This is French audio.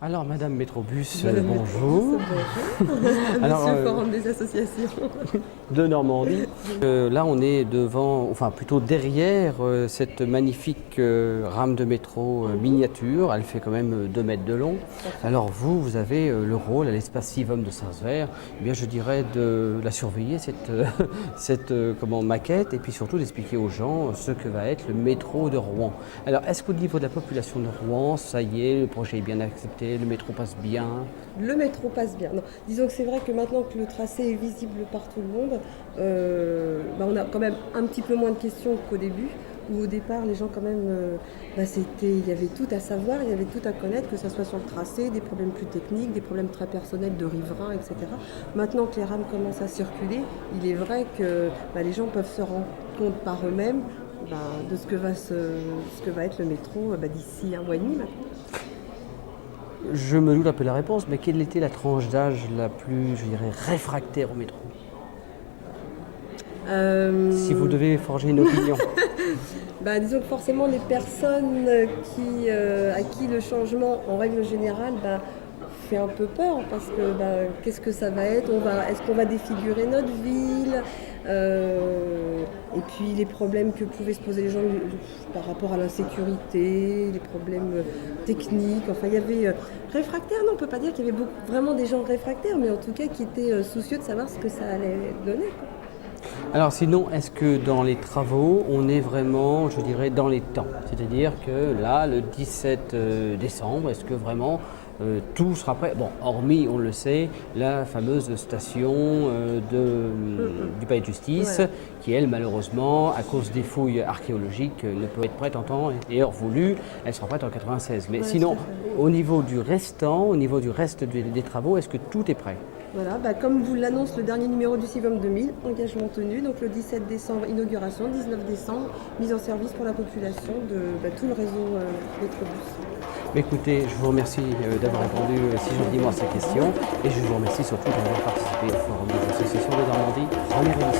Alors, Madame Métrobus, Madame bonjour. Bonjour. Alors, Monsieur Forum des associations. De Normandie. Là, on est devant, enfin plutôt derrière cette magnifique rame de métro miniature. Elle fait quand même 2 mètres de long. Alors vous avez le rôle à l'espace Civum de Saint-Sever, eh bien je dirais de la surveiller, cette maquette, et puis surtout d'expliquer aux gens ce que va être le métro de Rouen. Alors est-ce qu'au niveau de la population de Rouen, ça y est, le projet est bien accepté, le métro passe bien? Le métro passe bien. Non, disons que c'est vrai que maintenant que le tracé est visible par tout le monde, on a quand même un petit peu moins de questions qu'au début, où au départ les gens quand même, il y avait tout à savoir, il y avait tout à connaître, que ce soit sur le tracé, des problèmes plus techniques, des problèmes très personnels de riverains, etc. Maintenant que les rames commencent à circuler, il est vrai que les gens peuvent se rendre compte par eux-mêmes de ce que va être le métro d'ici 1 mois et demi maintenant. Je me doute un peu la réponse, mais quelle était la tranche d'âge la plus, je dirais, réfractaire au métro? Si vous devez forger une opinion. Disons que forcément les personnes à qui le changement en règle générale fait un peu peur, parce que qu'est-ce que ça va être? Est-ce qu'on va défigurer notre ville? Et puis les problèmes que pouvaient se poser les gens par rapport à l'insécurité, les problèmes techniques, enfin il y avait réfractaires, non on ne peut pas dire qu'il y avait vraiment des gens réfractaires, mais en tout cas qui étaient soucieux de savoir ce que ça allait donner, quoi. Alors sinon, est-ce que dans les travaux, on est vraiment, je dirais, dans les temps? C'est-à-dire que là, le 17 décembre, est-ce que vraiment tout sera prêt? Bon, hormis, on le sait, la fameuse station du palais de justice, Ouais. qui elle, malheureusement, à cause des fouilles archéologiques, ne peut être prête en temps et heure voulu. Elle sera prête en 96. Mais Ouais, sinon, tout à fait. au niveau du restant, au niveau du reste des travaux, est-ce que tout est prêt? Voilà, comme vous l'annonce le dernier numéro du Civum 2000, engagement tenu, donc le 17 décembre, inauguration, 19 décembre, mise en service pour la population de tout le réseau Métrobus. Écoutez, je vous remercie d'avoir répondu si gentiment à ces questions, et je vous remercie surtout d'avoir participé au Forum des associations de Normandie, première édition.